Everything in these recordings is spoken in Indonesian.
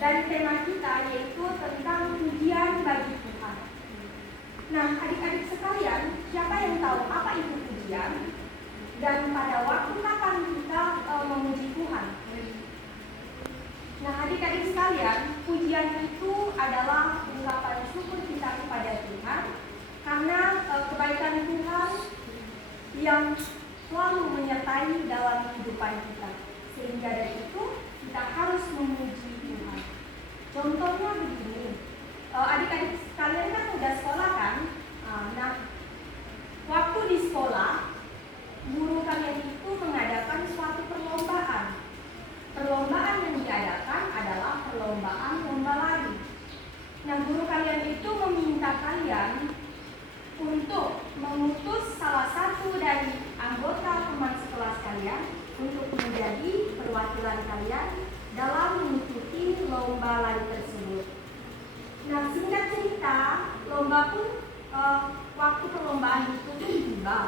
dari tema kita, yaitu tentang pujian bagi Tuhan. Nah, adik-adik sekalian, siapa yang tahu apa itu pujian? Dan pada waktu kapan kita memuji Tuhan? Nah, adik-adik sekalian, pujian itu adalah ungkapan syukur kita kepada Tuhan karena kebaikan Tuhan yang selalu menyertai dalam kehidupan kita. Sehingga dari itu kita harus memuji Tuhan. Contohnya begini, adik-adik sekalian kan udah sekolah kan? Nah, waktu di sekolah, guru kalian itu mengadakan suatu perlombaan. Perlombaan yang diadakan adalah perlombaan lomba lari. Nah, guru kalian itu meminta kalian untuk mengutus salah satu dari anggota teman sekelas kalian untuk menjadi perwakilan kalian dalam mengikuti lomba lari tersebut. Nah, singkat cerita, lomba pun waktu perlombaan itu pun tiba,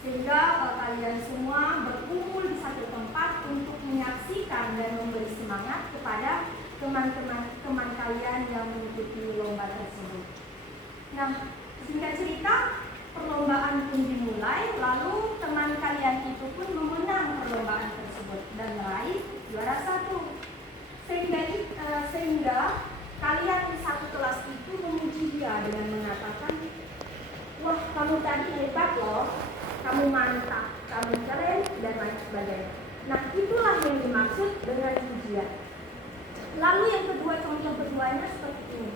sehingga kalian semua berkumpul di satu tempat untuk menyaksikan dan memberi semangat kepada teman-teman kalian yang mengikuti lomba tersebut. Nah, singkat cerita, perlombaan pun dimulai, lalu teman kalian itu pun memenang perlombaan tersebut dan meraih juara 1. Sehingga kalian satu kelas itu memuji dia dengan mengatakan, wah, kamu tadi hebat loh, kamu mantap, kamu keren, dan lain sebagainya. Nah, itulah yang dimaksud dengan pujian. Lalu yang kedua, contoh keduanya seperti ini.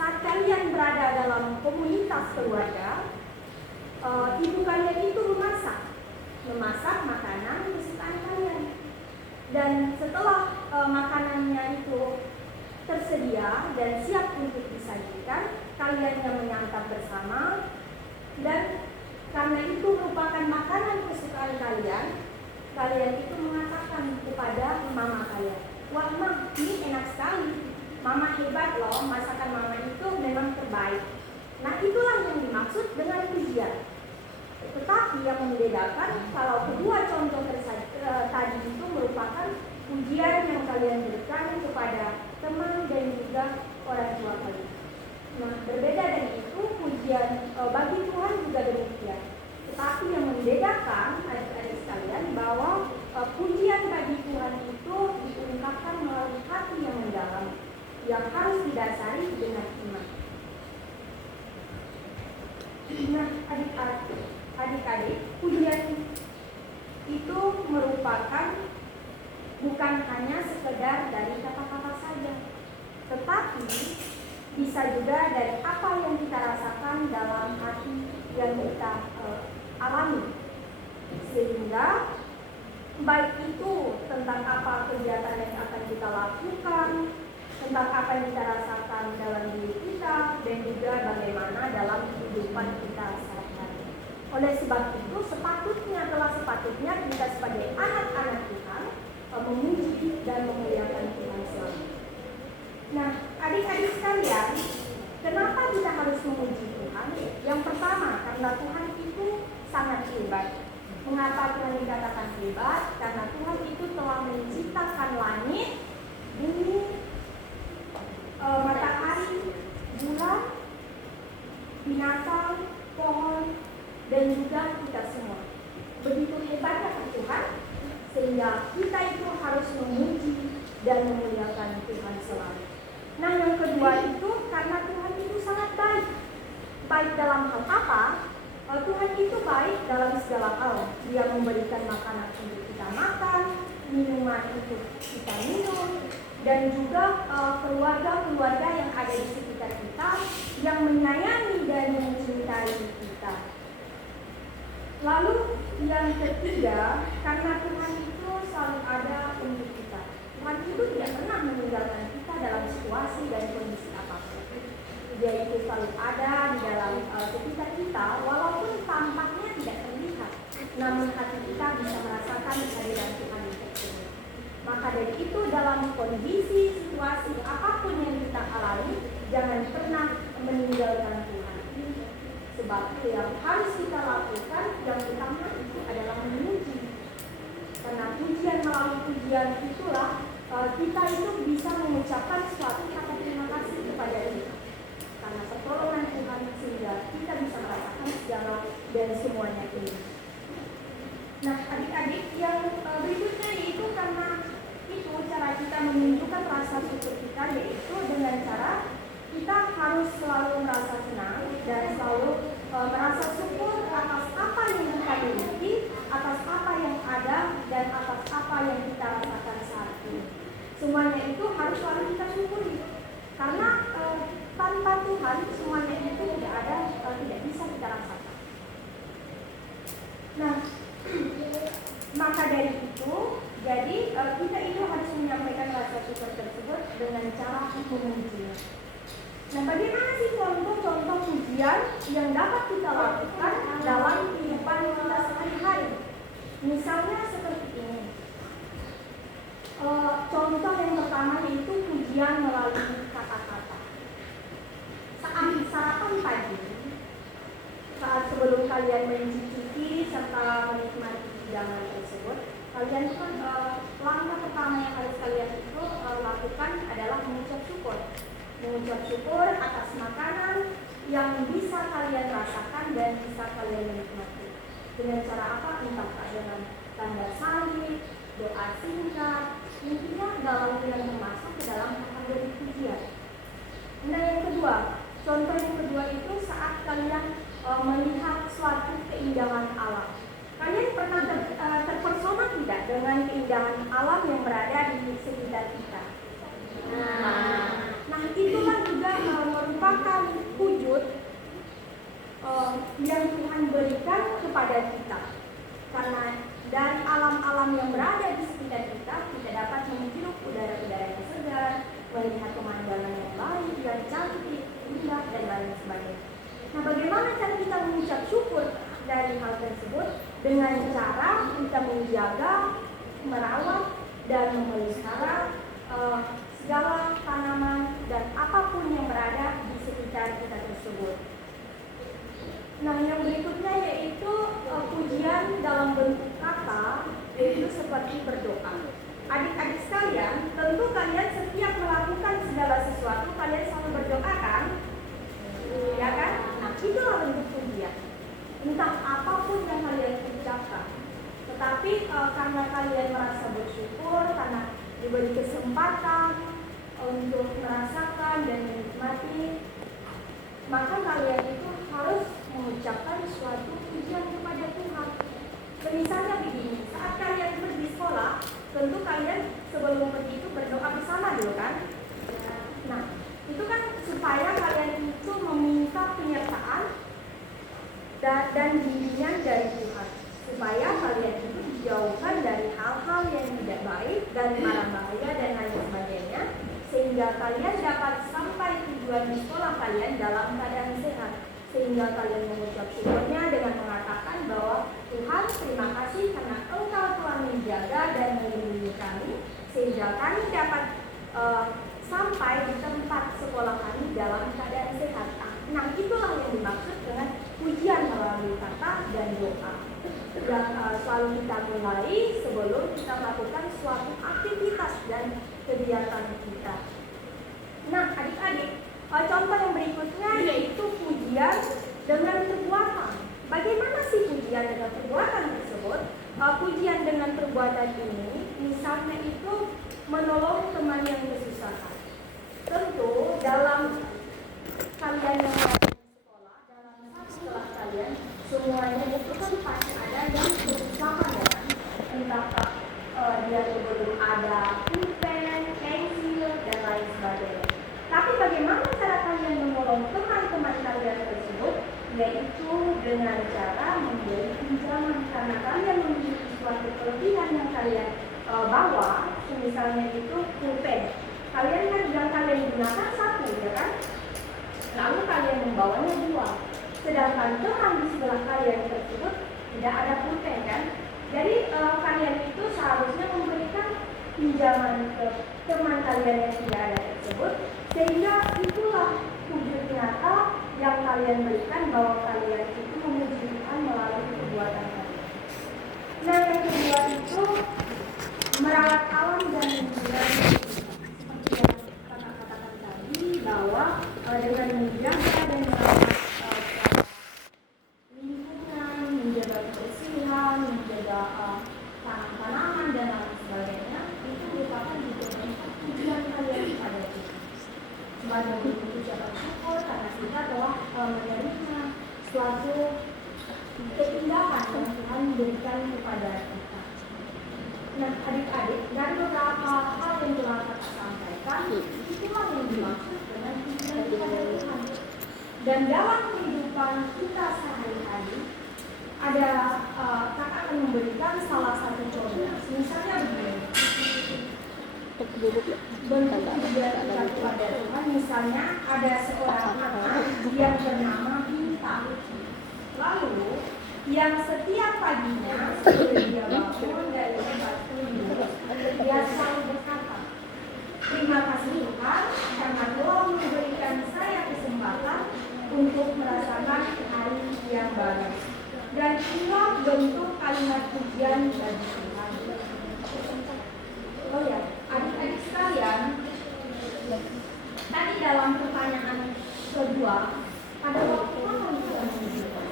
Saat kalian berada dalam komunitas keluarga, ibu kalian itu memasak makanan kesukaan kalian. Dan setelah makanannya itu tersedia dan siap untuk disajikan, kalian yang menyantap bersama, dan karena itu merupakan makanan kesukaan kalian, kalian itu mengatakan kepada mama kalian, wah mah, ini enak sekali, mama hebat loh, masakan mama itu memang terbaik. Nah, itulah yang dimaksud dengan pujian. Tetapi yang membedakan kalau kedua contoh tadi itu merupakan pujian yang kalian berikan kepada teman dan juga orang tua kalian. Nah, berbeda dari itu, pujian bagi Tuhan juga demikian. Tetapi yang membedakan adik-adik sekalian bahwa pujian bagi Tuhan itu diungkapkan melalui hati yang mendalam, yang harus didasari dengan iman. Nah, adik-adik, pujian itu merupakan bukan hanya sekedar dari kata-kata saja, tetapi bisa juga dari apa yang kita rasakan dalam hati yang kita alami. Sehingga baik itu tentang apa kegiatan yang akan kita lakukan, tentang apa yang kita rasakan dalam diri kita, dan juga bagaimana dalam kehidupan kita sehari-hari. Oleh sebab itu, sepatutnya kita sebagai anak-anak Tuhan memuji dan memuliakan Tuhan selalu. Nah, adik-adik sekalian, kenapa kita harus memuji Tuhan? Yang pertama, karena Tuhan itu sangat hebat. Mengapa Tuhan dikatakan hebat? Karena Tuhan itu telah menciptakan langit, bumi, matahari, bulan, binatang, pohon, dan juga kita semua. Begitu hebatnya Tuhan, sehingga kita itu harus memuji dan memuliakan Tuhan selalu. Nah, yang kedua itu karena Tuhan itu sangat baik. Baik dalam hal apa? Tuhan itu baik dalam segala hal. Dia memberikan makanan untuk kita makan, minuman untuk kita minum, dan juga keluarga-keluarga yang ada di sekitar kita yang menyayangi dan mencintai kita. Lalu yang ketiga, karena Tuhan itu selalu ada untuk kita. Tuhan itu tidak pernah meninggalkan kita dalam situasi dan kondisi apapun. Dia itu selalu ada di dalam sekitar kita, walaupun tampaknya tidak terlihat, namun hati kita bisa merasakan kehadiran Tuhan itu. Maka dari itu, dalam kondisi situasi apapun yang kita alami, jangan pernah meninggalkan Tuhan. Sebab yang harus kita lakukan yang utama itu adalah memuji. Karena pujian melalui pujian itulah kita itu bisa mengucapkan suatu kata terima kasih kepada Dia. Karena pertolongan Tuhan sehingga kita bisa merasakan segala dan semuanya ini. Nah, adik-adik yang berikutnya yaitu karena itu cara kita menunjukkan rasa syukur kita yaitu dengan cara kita harus selalu merasa senang dan selalu merasa syukur atas apa yang kita miliki, atas apa yang ada, dan atas apa yang kita rasakan saat ini. Semuanya itu harus selalu kita syukuri. Karena tanpa Tuhan semuanya itu tidak ada, tidak bisa kita rasakan. Nah, maka dari itu, jadi kita itu harus menyampaikan rasa syukur tersebut dengan cara memuji. Nah, bagaimana sih contoh-contoh pujian yang dapat kita lakukan dalam kehidupan kita sehari-hari? Misalnya seperti ini. Contoh yang pertama yaitu pujian melalui kata-kata. Saat sarapan pagi, saat sebelum kalian mencicipi serta menikmati hidangan tersebut, kalian kan langkah pertama yang harus kalian itu lakukan adalah mengucap syukur. Mengucap syukur atas makanan yang bisa kalian rasakan dan bisa kalian menikmati. Dengan cara apa? Entah dengan tanda salib, doa singkat, intinya dalam yang termasuk ke dalam kategori pujian. Nah, yang kedua, contoh yang kedua itu saat kalian melihat suatu keindahan alam. Kalian pernah terpesona tidak dengan keindahan alam yang berada di sekitar kita? Nah, itulah juga merupakan wujud yang Tuhan berikan kepada kita. Karena dari alam-alam yang berada di sekitar kita, kita dapat menghirup udara-udara yang segar, melihat pemandangan yang baik, yang cantik, indah, dan lain sebagainya. Nah, bagaimana cara kita mengucap syukur dari hal tersebut? Dengan cara kita menjaga, merawat, dan memelihara segala tanaman dan apapun yang berada di sekitar kita tersebut. Nah, yang berikutnya yaitu pujian dalam bentuk kata, yaitu seperti berdoa. Adik-adik sekalian, tentu kalian setiap melakukan segala sesuatu kalian selalu berdoa kan? Ya kan? Nah, itulah bentuk pujian. Entah apapun yang kalian ucapkan. Tetapi karena kalian merasa bersyukur, karena diberi kesempatan untuk merasakan dan menikmati, maka kalian itu harus mengucapkan suatu pujian kepada Tuhan. Misalnya begini, saat kalian pergi sekolah, tentu kalian sebelum pergi itu berdoa bersama dulu kan? Nah, itu kan supaya kalian itu meminta penyertaan dan bimbingan dari Tuhan, supaya kalian itu dijauhkan dari hal-hal yang tidak baik, dari mara bahaya dan lain sebagainya, sehingga kalian dapat sampai tujuan di sekolah kalian dalam keadaan sehat. Sehingga kalian mengucap syukurnya dengan mengatakan bahwa Tuhan, terima kasih karena Engkau telah menjaga dan melindungi kami, sehingga kami dapat sampai di tempat sekolah kami dalam keadaan sehat. Nah, itulah yang dimaksud dengan pujian melalui kata dan doa. Dan selalu kita mulai sebelum kita melakukan suatu aktivitas dan kegiatan kita. Nah, adik-adik, contoh yang berikutnya yaitu pujian dengan perbuatan. Bagaimana sih pujian dengan perbuatan tersebut? Pujian dengan perbuatan ini, misalnya itu menolong teman yang kesusahan. Tentu dalam kalian yang ada di sekolah, dalam kelas kalian, semuanya itu kan pasti ada yang kesusahan ya kan? Entah dia belum ada pulpen, pensil, dan lain sebagainya. Tapi bagaimana cara kalian menolong teman-teman kalian tersebut? Yaitu dengan cara memberi pinjaman, karena kalian memiliki suatu kelebihan yang kalian bawa, misalnya itu pulpen. Kalian kan yang kalian gunakan satu, ya kan? Lalu kalian membawanya dua. Sedangkan teman di sebelah kalian tersebut tidak ada pulpen kan? Jadi kalian itu seharusnya memberikan pinjaman ke teman kalian yang tidak ada tersebut, sehingga itulah wujud nyata yang kalian berikan bahwa kalian itu memuji Tuhan melalui perbuatan kalian. Nah, yang kedua itu merawat alam dan lingkungan seperti yang kakak katakan tadi, bahwa dengan menjaga dan merawat lingkungan, menjaga kebersihan, menjaga tanaman dan lain sebagainya, itu merupakan juga tujuan kalian pada kita. Sebagai bentuk ucapan syukur karena kita telah menerima suatu keindahan yang Tuhan berikan kepada kita. Nah, adik-adik, dari beberapa hal yang telah kita sampaikan, itulah yang dimaksud dengan tujuan kepada Tuhan. Dan dalam kehidupan kita sehari-hari, ada kakak akan memberikan salah satu contoh. Misalnya begini, bentuk tujuan kita kepada Tuhan, misalnya ada seorang anak yang bernama Bintang. Lalu, yang setiap paginya sebelum dia bangun dari tempat tidur, dia selalu berkata, "Terima kasih Tuhan karena Tuhan memberikan saya kesempatan untuk merasakan hari yang baru." Dan inilah bentuk kalimat pujian bagi Tuhan. Oh ya, adik-adik sekalian, tadi dalam pertanyaan kedua, pada waktu apa kita memuji Tuhan?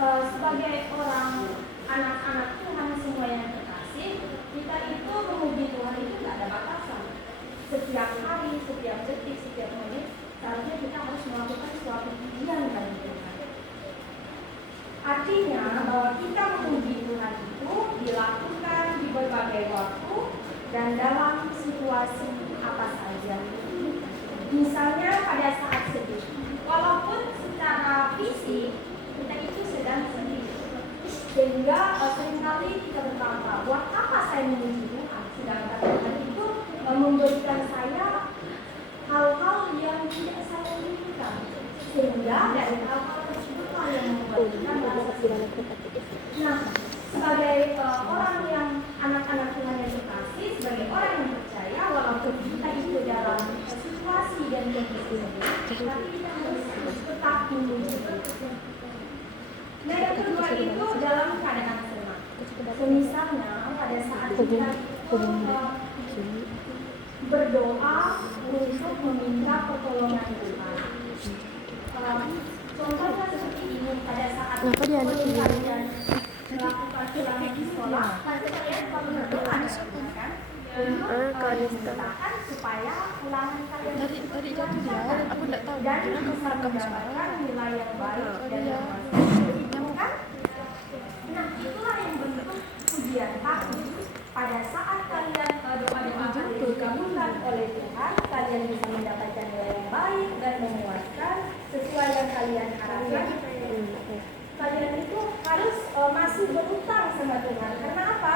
Sebagai orang anak-anak Tuhan semua yang terkasih, kita itu memuji Tuhan itu tidak ada batasan. Setiap hari, setiap detik, setiap menit, seharusnya kita harus melakukan suatu pujian bagi Tuhan. Artinya bahwa kita memuji Tuhan itu dilakukan di berbagai waktu dan dalam situasi apa saja. Misalnya pada saat sedih, walaupun secara fisik kita itu sedang sedih, sehingga seringkali kita berkata, buat apa saya memuji Tuhan? Sedangkan Tuhan itu memberikan saya hal-hal yang tidak saya inginkan, sehingga dari hal-hal tersebut yang memberikan rasa sedih. Nah, sebagai orang yang anak-anak Tuhan yang terkasih, sebagai orang yang percaya, walaupun kita itu dalam situasi dan kondisi sedih, tapi kita harus tetap memuji Tuhan. Nah, yang kedua itu dalam keadaan senang. Misalnya pada saat kita berdoa untuk meminta pertolongan Tuhan. Contohnya seperti ini, pada saat kalian melakukan ulangan di sekolah, kalian kalau berdoa kan? Untuk dimintakan supaya ulangan kalian tadi jatuh dia, aku tidak tahu dan karena kamu bisa rekam mendapatkan suara. nilai yang baik dan yang kan? Nah, itulah yang bentuk pujian. Tapi pada saat kalian doa-doa kalian dikabulkan oleh Tuhan, kalian bisa mendapatkan nilai yang baik dan memuaskan sesuai yang kalian harapkan. Kalian itu harus masih berutang sama Tuhan. Karena apa?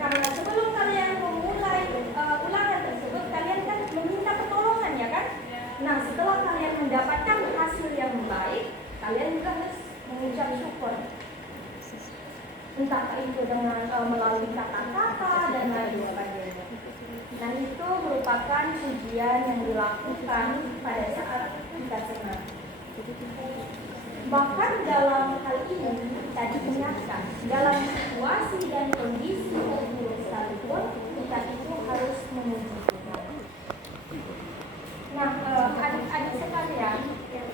Karena sebelum kalian memulai ulangan tersebut, kalian kan meminta pertolongan, ya kan? Nah, setelah kalian mendapatkan hasil yang baik, kalian juga harus mengucap syukur. Entah itu dengan melalui kata-kata dan lain sebagainya. Nah, itu merupakan pujian yang dilakukan pada saat kita senang. Bahkan dalam hal ini tadi ingatkan, dalam situasi dan kondisi terburuk sekalipun, kita itu harus memuji Tuhan. Nah, adik-adik sekalian,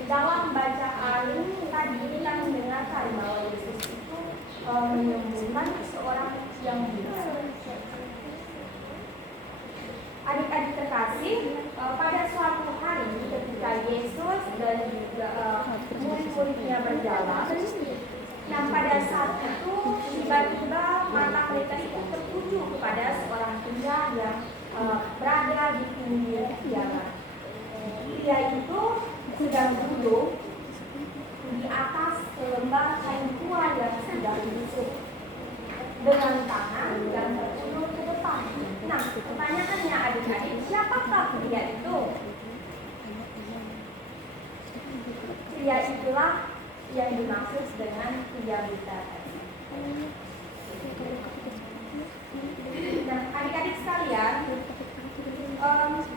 dalam bacaan tadi kita mendengarkan bahwa Yesus itu menyembuhkan seorang yang buta. Adik-adik terkasih, pada suatu hari ketika Yesus dan juga murid-muridnya berjalan, nah pada saat itu tiba-tiba mata mereka itu tertuju kepada seorang pria yang berada di pinggir jalan. Pria itu sedang duduk di atas selembar kain tua yang sudah dibusuk dengan tangan dan terulur ke depan. Nah, pertanyaannya adik-adik, siapakah pria itu? Pria itulah yang dimaksud dengan pria buta. Nah, adik-adik sekalian,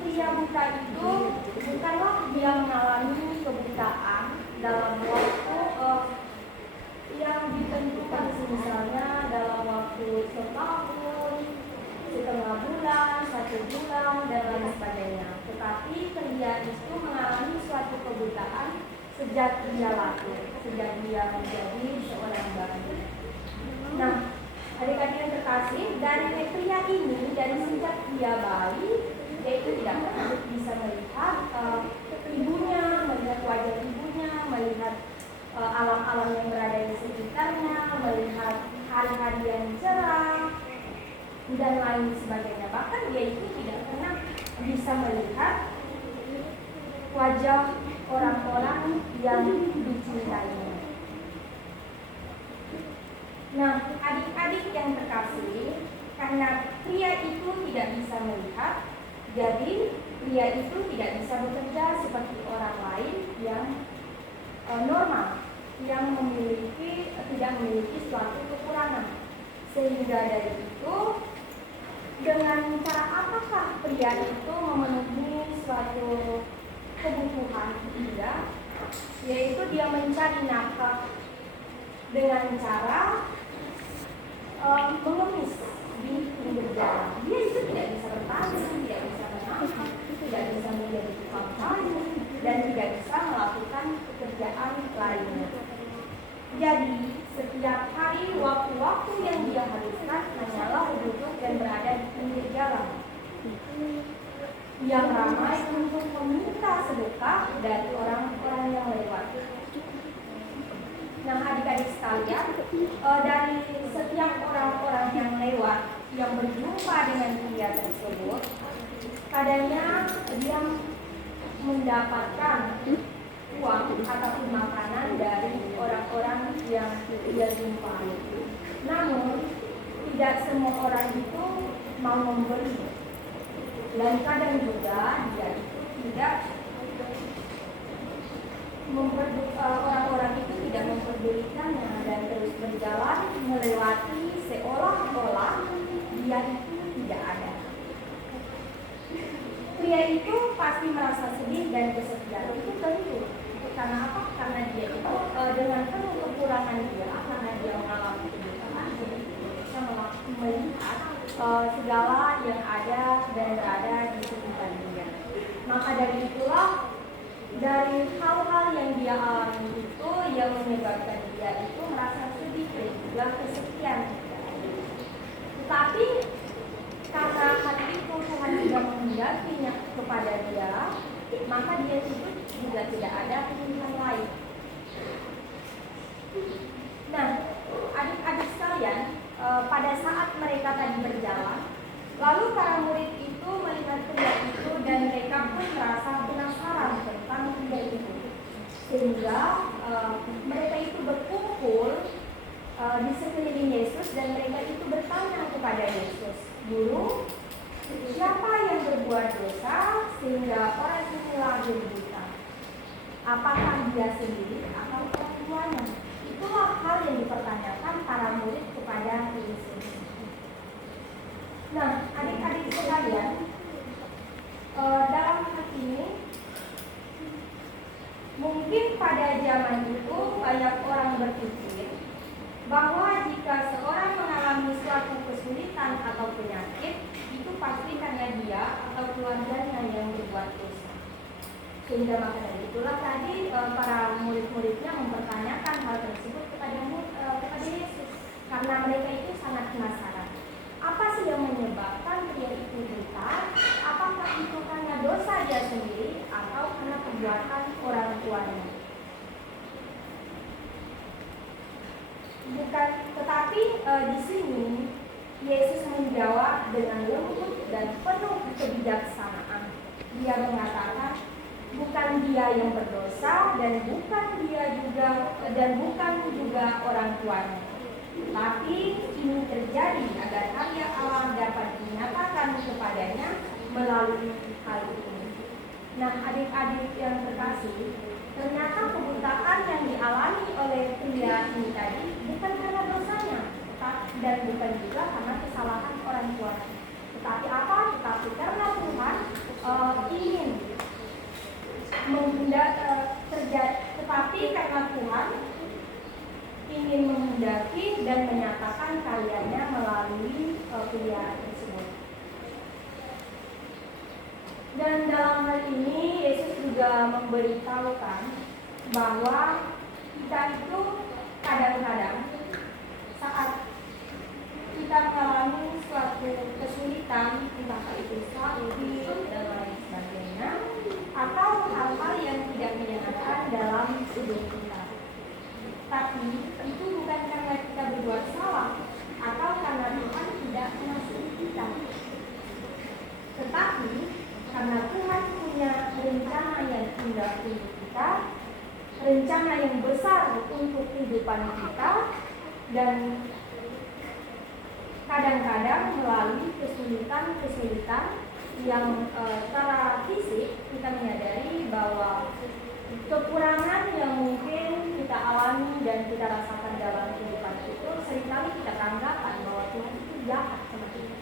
pria buta itu bukanlah dia mengalami kebutaan dalam waktu yang ditentukan, misalnya dalam waktu setahun setengah bulan, 1 bulan, dan lain sebagainya. Tetapi pria itu mengalami suatu kebutaan sejak dia lahir, sejak dia menjadi seorang bayi. Nah, adik-adik yang terkasih, dari pria ini, dari sejak dia bayi, dia itu tidak pernah bisa melihat ibunya, melihat wajah ibunya, melihat alam-alam yang berada di sekitarnya, melihat hari-hari yang cerah, dan lain sebagainya. Bahkan dia itu tidak pernah bisa melihat wajah orang-orang yang dicintainya. Nah, adik-adik yang terkasih, karena pria itu tidak bisa melihat, jadi pria itu tidak bisa bekerja seperti orang lain yang normal, yang tidak memiliki suatu kekurangan. Sehingga dari itu, dengan cara apakah pria itu memenuhi suatu kebutuhan dia, yaitu dia mencari nafkah dengan cara mengemis di pinggir jalan. Dia itu tidak bisa bertani, tidak bisa menanam, tidak bisa menjadi tukang kayu, dan tidak bisa melakukan pekerjaan lainnya. Jadi setiap hari waktu-waktu yang dia habiskan hanyalah duduk dan berada di pinggir jalan yang ramai untuk meminta sedekah dari orang-orang yang lewat. Nah, adik-adik sekalian, dari setiap orang-orang yang lewat yang berjumpa dengan pria tersebut, kadangnya dia mendapatkan uang ataupun makanan dari orang-orang yang dia jumpai. Namun, tidak semua orang itu mau memberi. Dan kadang juga dia itu tidak orang-orang itu tidak memperdulikannya dan terus berjalan melewati seolah-olah dia itu tidak ada. Pria itu pasti merasa sedih dan kesepian. Itu tentu. Karena apa? Karena dia itu dengan penuh kekurangan dia, karena dia mengalami kebutaan, dia bisa melihat segala yang ada dan berada di sekitar dia. Maka dari itulah, dari hal-hal yang dia alami itu yang menyebabkan dia itu merasa sedih dan juga kesepian. Tetapi karena hati itu Tuhan juga menghendaki kepada dia, maka dia itu juga tidak ada pilihan lain. Nah, adik-adik sekalian, pada saat mereka tadi berjalan, lalu para murid itu melihat pria itu dan mereka pun merasa penasaran tentang pria itu. Sehingga mereka itu berkumpul di sekeliling Yesus dan mereka itu bertanya kepada Yesus, "Guru, siapa yang berbuat dosa sehingga orang ini lahir buta? Apakah dia sendiri atau orang tuanya?" Itulah hal yang dipertanyakan para murid kepada Yesus. Nah, adik-adik sekalian, dalam hal ini mungkin pada zaman itu banyak orang berpikir bahwa jika seorang mengalami suatu kesulitan atau penyakit, itu pasti karena dia atau keluarganya yang berbuat dosa. Sehingga maka dari itulah tadi para murid-muridnya mempertanyakan hal tersebut kepada Yesus, karena mereka itu sangat penasaran. Apa sih yang menyebabkan pria itu buta? Apakah itu karena dosa dia sendiri atau karena perbuatan orang tuanya? Bukan, tetapi di sini Yesus menjawab dengan lembut dan penuh kebijaksanaan. Dia mengatakan, bukan dia yang berdosa dan bukan juga orang tuanya. Tapi ini terjadi agar karya Allah dapat dinyatakan kepadanya melalui hal ini. Nah, adik-adik yang terkasih, ternyata kebutaan yang dialami oleh pria ini tadi bukan karena dosanya dan bukan juga karena kesalahan orang tuanya. Tetapi apa? Tetapi karena Tuhan ingin tetapi karena Tuhan ingin menghendaki dan menyatakan karyanya melalui pria tersebut. hal ini Yesus juga memberitahukan bahwa kita itu kadang-kadang saat kita mengalami suatu kesulitan, entah itu sakit dan lain sebagainya, atau hal-hal yang tidak menyenangkan dalam hidup kita. Tapi itu bukan karena kita berbuat salah atau karena Tuhan tidak mengasihi kita, tetapi karena Tuhan punya rencana yang indah untuk kita, rencana yang besar untuk kehidupan kita, dan kadang-kadang melalui kesulitan-kesulitan yang secara fisik kita menyadari bahwa kekurangan yang mungkin kita alami dan kita rasakan dalam kehidupan itu seringkali kita tanggapan bahwa Tuhan itu jahat sama kita.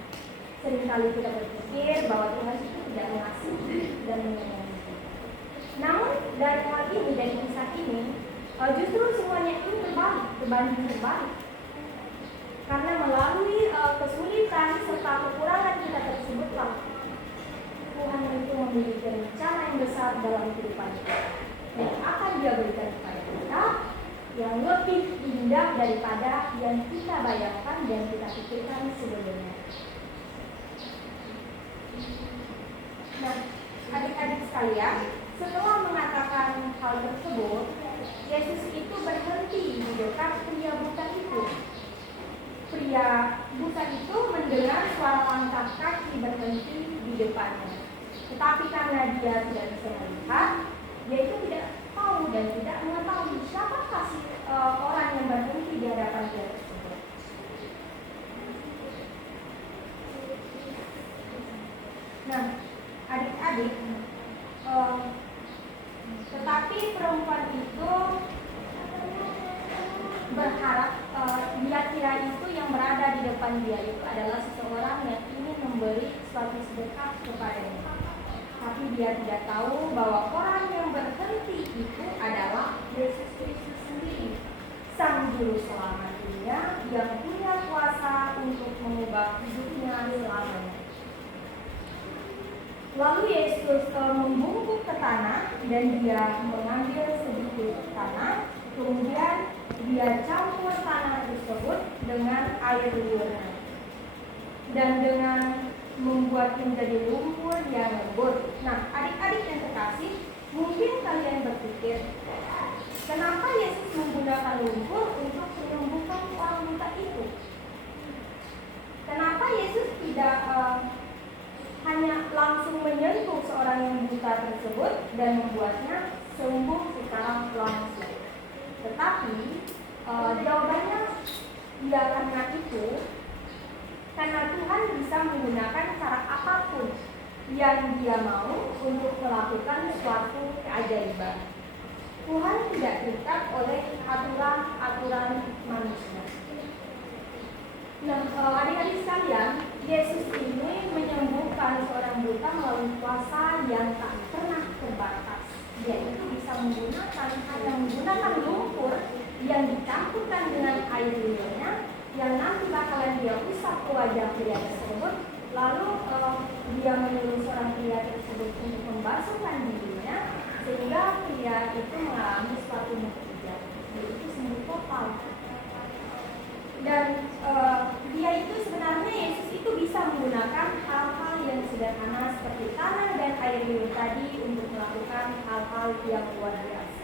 Seringkali kita berpikir bahwa Tuhan itu tidak mengasihi dan menyayangi kita. Namun dari hal ini, dari kisah ini, justru semuanya ini berbanding terbalik. Karena melalui kesulitan serta kekurangan kita tersebutlah Tuhan itu memiliki rencana yang besar dalam kehidupan kita, yang akan Dia berikan kepada kita yang lebih indah daripada yang kita bayangkan dan kita pikirkan sebelumnya. Nah, adik-adik sekalian, setelah mengatakan hal tersebut, Yesus itu berhenti di dekat pria buta itu. Pria buta itu mendengar suara langkah kaki berhenti di depannya. Tetapi karena dia tidak bisa melihat, dia itu tidak tahu dan tidak mengetahui siapakah orang yang berhenti di hadapan dia tersebut. Nah, adik-adik, tetapi perempuan itu berharap dia kira itu yang berada di depan dia itu adalah seseorang yang ingin memberi suatu sedekah kepadanya. Tapi dia tidak tahu bahwa orang yang berhenti itu adalah Yesus Kristus sendiri, Sang Juru Selamat dunia yang punya kuasa untuk mengubah hidupnya selamanya. Lalu Yesus membungkuk ke tanah dan dia mengambil sedikit tanah, kemudian dia campur tanah tersebut dengan air liurnya dan dengan membuat menjadi lumpur yang lembut. Nah, adik-adik yang terkasih, mungkin kalian berpikir, kenapa Yesus menggunakan lumpur untuk menyembuhkan orang buta itu? Kenapa Yesus tidak hanya langsung menyentuh seorang yang buta tersebut dan membuatnya sembuh secara langsung? Tetapi jawabannya ya karena itu, karena Tuhan bisa menggunakan cara apapun yang Dia mau untuk melakukan suatu keajaiban. Tuhan tidak terikat oleh aturan-aturan manusia. Nah, adik-adik sekalian, Yesus ini menyembuhkan seorang buta melalui kuasa yang tak pernah terbatas. Dia itu bisa menggunakan lumpur yang dicampurkan dengan air liurnya, yang nanti bakalan dia usap ke wajah pria tersebut, lalu dia menyuruh seorang pria tersebut untuk membasuhkan dirinya, sehingga pria itu mengalami suatu mukjizat, yaitu sembuh total. Dan dia itu sebenarnya Yesus itu bisa menggunakan hal-hal yang sederhana seperti tanah dan air liur tadi untuk melakukan hal-hal yang luar biasa.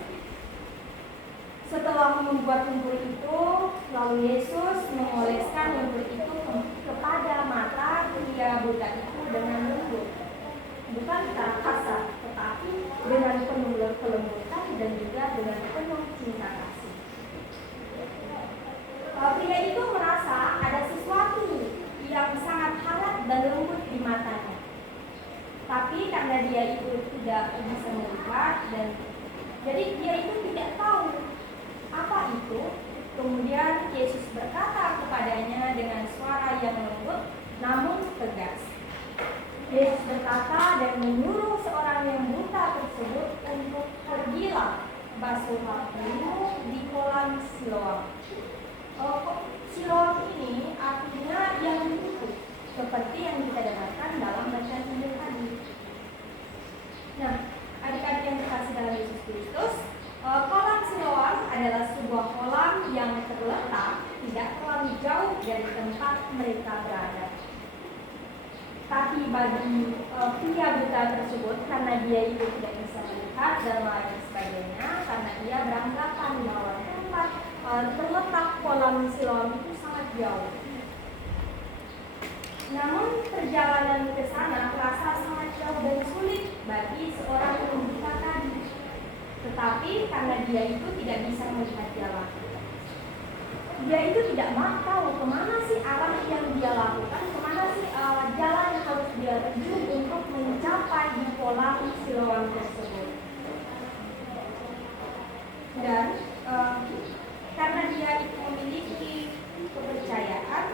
Setelah membuat lumpur itu, lalu Yesus mengoleskan lumpur itu kepada mata pria buta itu dengan lembut, bukan secara kasar, tetapi dengan penuh kelembutan dan juga dengan penuh cinta kasih. Pria itu merasa ada sesuatu yang sangat hangat dan lembut di matanya. Tapi karena dia itu tidak bisa melihat dan jadi dia itu tidak tahu apa itu. Kemudian Yesus berkata kepadanya dengan suara yang lembut namun tegas. Yesus berkata dan menyuruh seorang yang buta tersebut untuk pergilah basuhlah kakimu di kolam Siloam. Siloam ini artinya yang ditutup, seperti yang kita dengarkan dalam bacaan Injil tadi. Nah, bagi pria buta tersebut karena dia itu tidak bisa melihat dan lain sebagainya, karena dia beranggapan bahwa tempat terletak kolam Siloam itu sangat jauh. Namun perjalanan ke sana terasa sangat jauh dan sulit bagi seorang yang buta tadi. Tetapi karena dia itu tidak bisa melihat jalan, dia itu tidak tahu kemana sih arah yang dia lakukan, kemana sih jalan yang harus dia tuju untuk mencapai di kolam Siloam tersebut. Dan karena dia itu memiliki kepercayaan,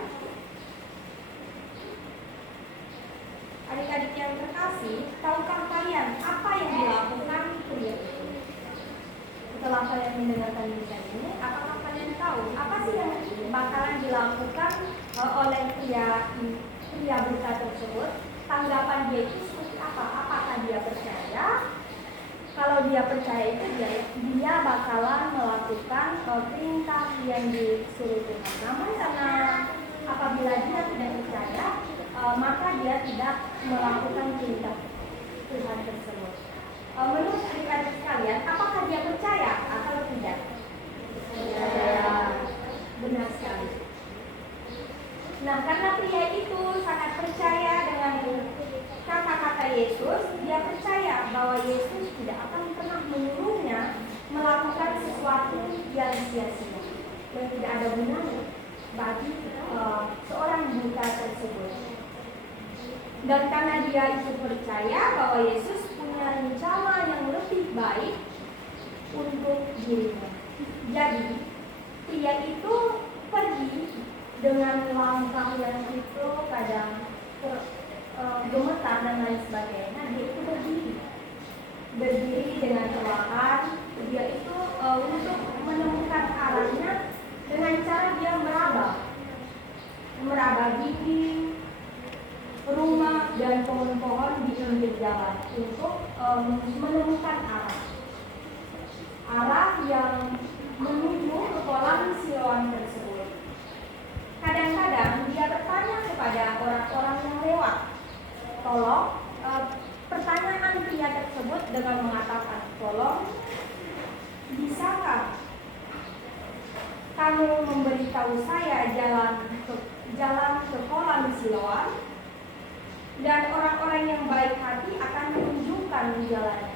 adik-adik yang terkasih, tahukah kalian apa yang dilakukan pria itu? Setelah kalian mendengarkan kisah ini, apakah kalian tahu apa sih yang bakalan dilakukan oleh pria buta tersebut? Tanggapan dia itu seperti apa? Apakah dia percaya? Kalau dia percaya itu dia bakalan melakukan perintah yang disuruh Tuhan. Namun karena apabila dia tidak percaya, maka dia tidak melakukan perintah Tuhan tersebut. Menurut adik-adik sekalian, apakah dia percaya atau tidak? Percaya. Benar sekali. Nah, karena pria itu sangat percaya dengan kata-kata Yesus, dia percaya bahwa Yesus tidak akan pernah menyuruhnya melakukan sesuatu yang sia-sia, yang tidak ada gunanya bagi seorang buta tersebut. Dan karena dia itu percaya bahwa Yesus punya rencana yang lebih baik untuk dirinya. Jadi, pria itu pergi dengan langkah yang itu kadang gemetar dan lain sebagainya. Dia itu berdiri dengan perlahan. Dia itu untuk menemukan arahnya dengan cara dia meraba dinding, rumah dan pohon-pohon di pinggir jalan untuk menemukan arah yang menuju ke kolam Siloam tersebut. Kadang-kadang dia bertanya kepada orang-orang yang lewat. Tolong, pertanyaan pria tersebut dengan mengatakan, tolong, bisakah kamu memberitahu saya jalan ke kolam Siloam? Dan orang-orang yang baik hati akan menunjukkan jalannya,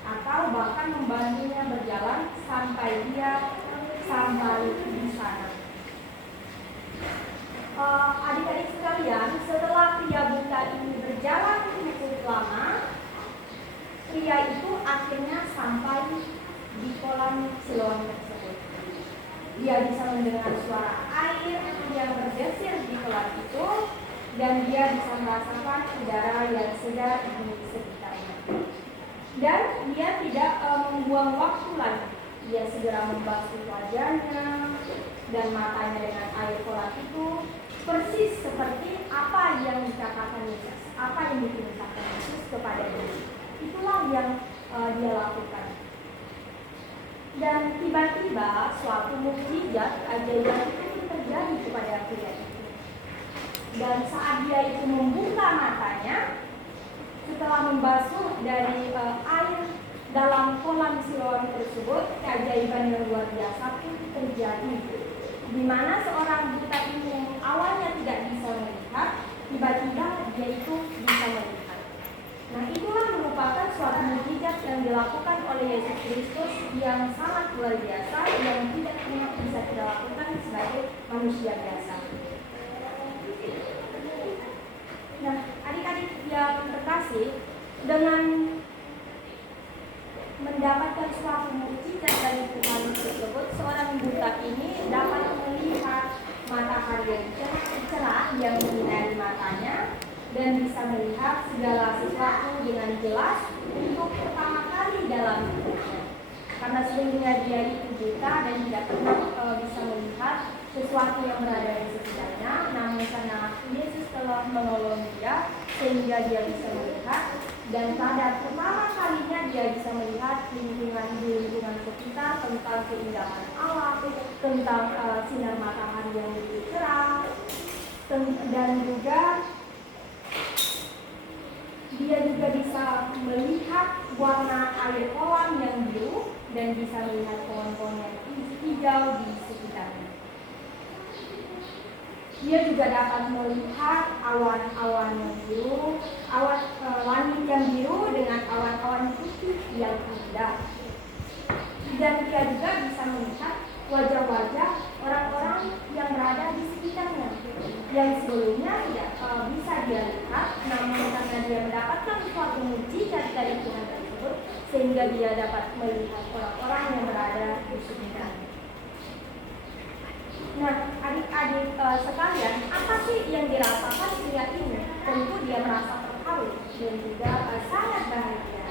atau bahkan membantunya berjalan sampai dia sampai di sana. Adik-adik sekalian, setelah pria buta ini berjalan cukup lama, pria itu akhirnya sampai di kolam Siloam tersebut. Dia bisa mendengar suara air yang berdesir di kolam itu, dan dia bisa merasakan udara yang segar di sekitarnya. Dan dia tidak membuang waktu lagi. Dia segera membasuh wajahnya dan matanya dengan air kolam itu, persis seperti apa yang dikatakan Yesus, apa yang diperintahkan Yesus kepada dia. Itulah yang dia lakukan. Dan tiba-tiba suatu mukjizat ajaib itu terjadi kepada pria itu. Dan saat dia itu membuka matanya, setelah membasuh dari air dalam kolam Siloam tersebut, keajaiban yang luar biasa itu terjadi. Di mana seorang buta ini yang awalnya tidak bisa melihat, tiba-tiba dia itu bisa melihat. Nah, itulah merupakan suatu mukjizat yang dilakukan oleh Yesus Kristus yang sangat luar biasa, yang tidak pernah bisa kita lakukan sebagai manusia biasa. Nah, adik-adik yang terkasih, dengan mendapatkan suatu mukjizat dari Tuhan tersebut, seorang buta ini dapat melihat matahari yang cerah yang menyinari matanya dan bisa melihat segala sesuatu dengan jelas untuk pertama kali dalam hidupnya. Karena sebelumnya dia itu buta dan tidak pernah bisa melihat sesuatu yang berada di sekitarnya, namun karena Yesus telah menolong dia sehingga dia bisa melihat, dan pada pertama kalinya dia bisa melihat lingkungan sekitar, tentang keindahan alam, tentang sinar matahari yang begitu cerah, dan juga Dia juga bisa melihat warna air kolam yang biru dan bisa melihat pohon-pohon yang hijau di sekitarnya. Dia juga dapat melihat awan-awan yang biru, langit yang biru dengan awan-awan putih yang indah. Dan dia juga bisa melihat wajah-wajah orang-orang yang berada di sekitarnya, yang sebelumnya tidak bisa dia lihat, namun karena dia mendapatkan suatu mujizat dari Tuhan tersebut, sehingga dia dapat melihat orang-orang yang berada di sekitarnya. Nah, adik-adik sekalian, apa sih yang dirasakan pria ini? Tentu dia merasa terharu dan juga sangat bahagia.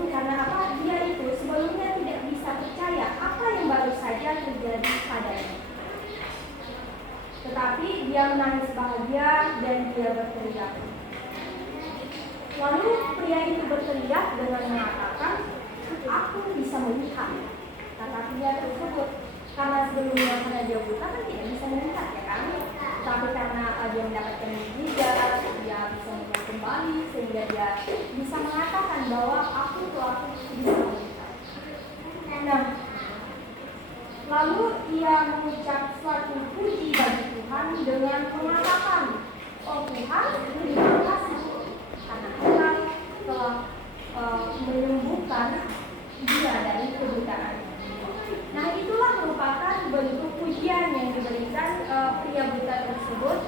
Karena apa? Dia itu sebelumnya tidak bisa percaya apa yang baru saja terjadi padanya. Tetapi dia menangis bahagia dan dia berteriak. Lalu pria itu berteriak dengan mengatakan, "Aku bisa melihat," kata pria tersebut. Karena sebelumnya karena dia buta kan tidak bisa melihat, ya kan? Tapi karena dia mendapatkan mujizat, dia bisa melihat kembali sehingga dia bisa mengatakan bahwa aku bisa melihat. Nah, lalu ia mengucap suatu puji bagi Tuhan dengan mengatakan, "Oh Tuhan, terima kasih karena Tuhan telah menyembuhkan dia dari kebutaannya." Nah, itulah merupakan bentuk pujian yang diberikan pria buta tersebut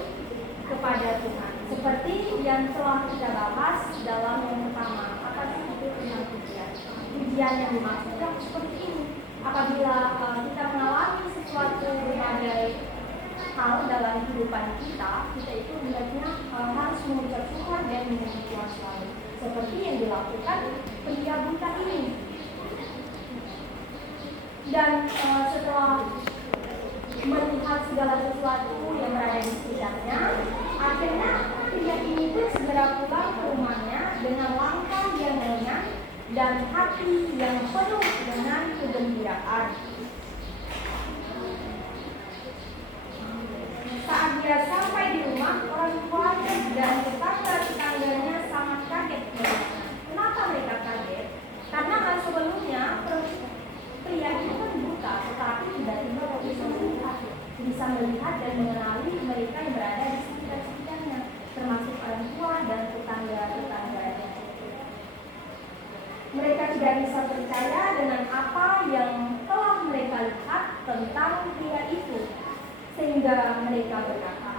kepada Tuhan. Seperti yang telah kita bahas dalam yang pertama, apa sih itu tentang pujian? Pujian yang dimaksudkan seperti ini. Apabila kita mengalami sesuatu berbagai hal dalam kehidupan kita itu hendaknya harus mengucap syukur dan memuji Tuhan selalu. Seperti yang dilakukan pria buta ini. Dan setelah melihat segala sesuatu yang berada di sekitarnya, akhirnya pria ini pun segera pulang ke rumahnya dengan langkah yang ringan dan hati yang penuh dengan kegembiraan. Saat dia sampai di rumah, orang tuanya dan tetangga-tetangganya sangat kaget melihatnya. Kenapa mereka kaget? Karena sebelumnya pria itu kan buta, tetapi tiba-tiba bisa melihat dan mengenali mereka yang berada di sekitar-sekitarnya, termasuk orang tua dan tetangga-tetangganya. Mereka tidak bisa percaya dengan apa yang telah mereka lihat tentang pria itu, sehingga mereka berkata,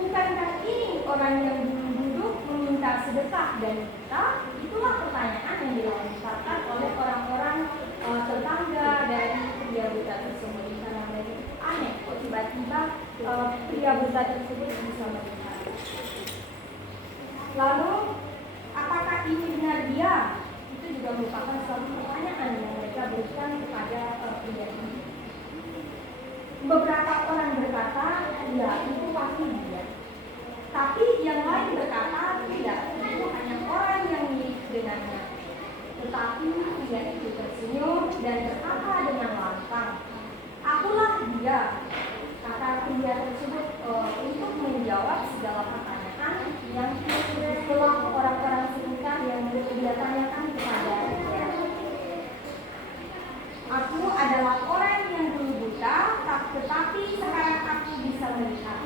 "Bukankah ini orang yang duduk meminta sedekah dari kita?" Itulah pertanyaan yang dilontarkan oleh orang-orang tetangga dari pria buta tersebut. Karena mereka itu aneh, kok tiba-tiba pria buta tersebut bisa melihat. Lalu, apakah ini benar dia? Itu juga merupakan suatu pertanyaan yang mereka berikan kepada pria ini. Beberapa orang berkata, "Ya, itu pasti dia." Tapi yang lain berkata, "Tidak, itu hanya orang yang mirip dengannya." Tetapi dia itu tersenyum dan berkata dengan lantang, "Akulah dia," kata pria tersebut untuk menjawab segala pertanyaan yang telah orang-orang sekitar yang dia tanyakan kepada dia. "Aku adalah orang yang dulu buta, tetapi sekarang aku bisa melihat,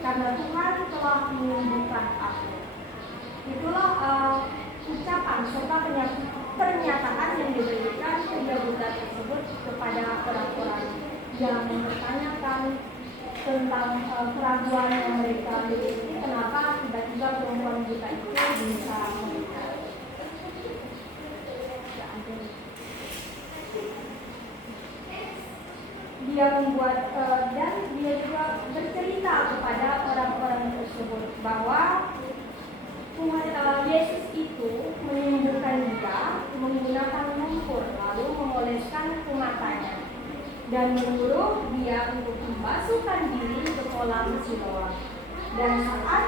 karena Tuhan telah menyembuhkan aku." Itulah ucapan serta pernyataan yang diberikan pria buta tersebut kepada orang-orang yang bertanyakan tentang keraguan yang mereka miliki, kenapa tiba-tiba perempuan buta itu bisa melihat. Dia membuat dan dia juga bercerita kepada orang-orang tersebut bahwa Yesus itu menyembuhkan dia menggunakan lumpur, lalu mengoleskan ke matanya dan menyuruh dia untuk membasuhkan diri ke kolam Siloam. Dan saat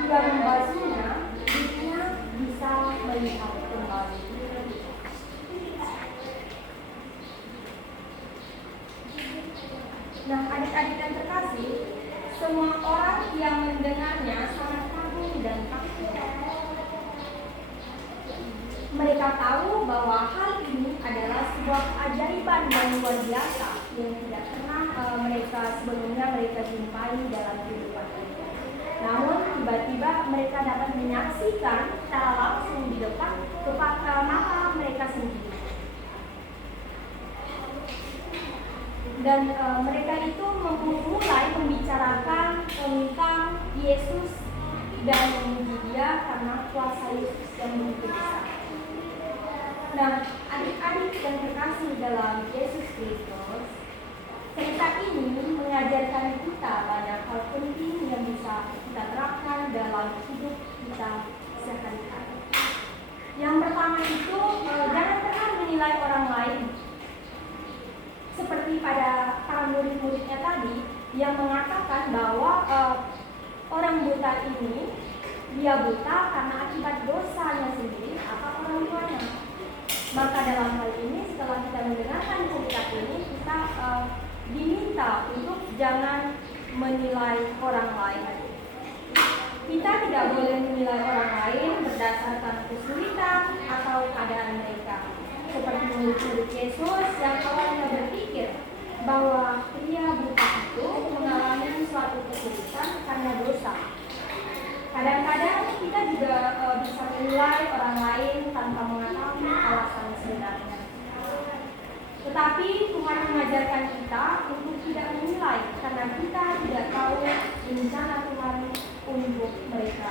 dia membasuhnya, dirinya bisa melihat kembali. Nah, adik-adik yang terkasih, semua orang yang mendengarnya sangat kagum dan mereka tahu bahwa hal ini adalah sebuah keajaiban yang luar biasa yang tidak pernah mereka jumpai dalam kehidupan mereka. Namun tiba-tiba mereka dapat menyaksikan secara langsung di depan mata mereka sendiri. Dan mereka itu mulai membicarakan tentang Yesus dan memuji Dia karena kuasa Yesus yang begitu besar. Nah, adik-adik yang terkasih dalam Yesus Kristus, cerita ini mengajarkan kita banyak hal penting yang bisa kita terapkan dalam hidup kita sehari-hari. Yang pertama itu, jangan pernah menilai orang lain. Seperti pada para murid-muridnya tadi yang mengatakan bahwa orang buta ini dia buta karena akibat dosanya sendiri atau orang tuanya. Maka dalam hal ini setelah kita mendengarkan cerita ini kita diminta untuk jangan menilai orang lain. Kita tidak boleh menilai orang lain berdasarkan kesulitan atau keadaan mereka. Seperti murid-murid Yesus yang awalnya berpikir bahwa pria buta itu mengalami suatu kesulitan karena dosa. Kadang-kadang kita juga bisa menilai orang lain tanpa mengetahui alasan sebenarnya. Tetapi Tuhan mengajarkan kita untuk tidak menilai karena kita tidak tahu rencana Tuhan untuk mereka.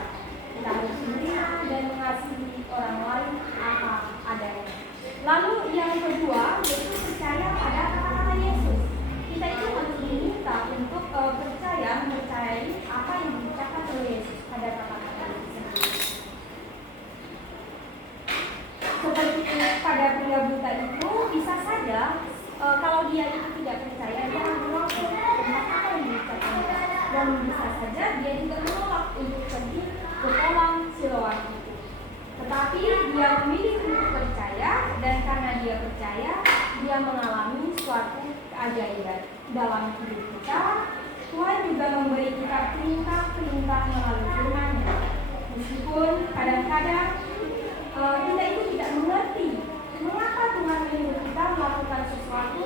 Kita harus menerima dan mengasihi orang lain apa adanya. Lalu yang kedua yaitu percaya pada kata-kata Yesus. Kita itu harus diminta untuk mempercayai apa yang diucapkan oleh Yesus pada kata-kata Yesus. Seperti pada pria buta itu bisa saja kalau dia itu tidak percaya dia akan menolak apa yang diucapkan dan bisa saja dia juga menolak untuk pergi ke kolam Siloam itu. Tetapi dia memilih untuk percaya dan karena dia percaya dia mengalami suatu keajaiban dalam hidup kita. Tuhan juga memberi kita perintah-perintah melalui firman-Nya. Meskipun kadang-kadang kita itu tidak mengerti mengapa Tuhan menyuruh kita melakukan sesuatu,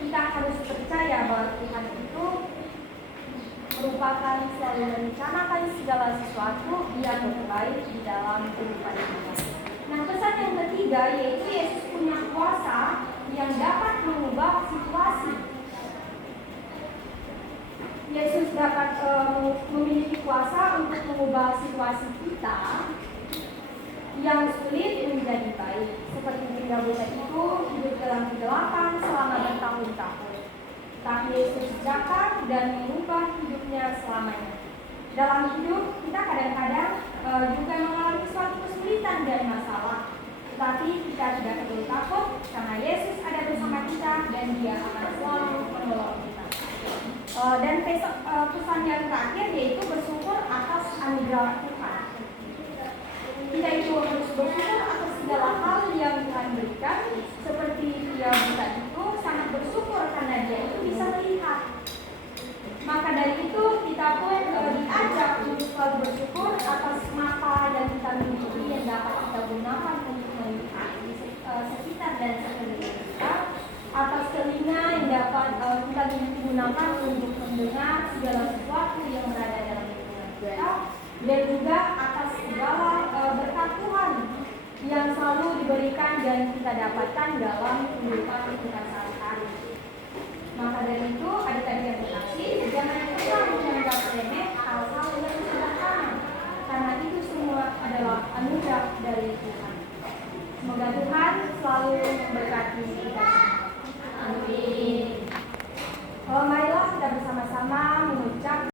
kita harus percaya bahwa Tuhan itu merupakan selalu merencanakan segala sesuatu yang terbaik di dalam kehidupan kita. Nah, pesan yang ketiga yaitu Yesus punya kuasa yang dapat mengubah situasi. Yesus dapat memiliki kuasa untuk mengubah situasi kita yang sulit menjadi baik. Seperti pria buta itu hidup dalam kegelapan selama bertahun-tahun. Tapi Yesus datang dan mengubah hidupnya selamanya. Dalam hidup kita kadang-kadang juga mengalami suatu kesulitan dan masalah. Tetapi kita tidak perlu takut karena Yesus ada bersama kita dan Dia akan selalu menolong kita. Dan pesan yang terakhir yaitu bersyukur atas anugerah Tuhan. Kita itu harus bersyukur atas segala hal yang Tuhan berikan. Seperti dia buta itu sangat bersyukur karena dia itu bisa melihat. Maka dari itu kita pun diajak untuk selalu bersyukur atas mata yang kita miliki yang dapat kita gunakan untuk melihat di sekitar dan sekeliling kita, atas telinga yang dapat kita gunakan untuk mendengar segala sesuatu yang berada dalam lingkungan kita, dan juga atas segala berkat Tuhan yang selalu diberikan dan kita dapatkan dalam kehidupan kita sehari-hari. Maka dari itu, adik-adik yang terkasih, jangan pernah menganggap remeh hal-hal yang sederhana, karena itu semua adalah anugerah dari Tuhan. Semoga Tuhan selalu memberkati kita.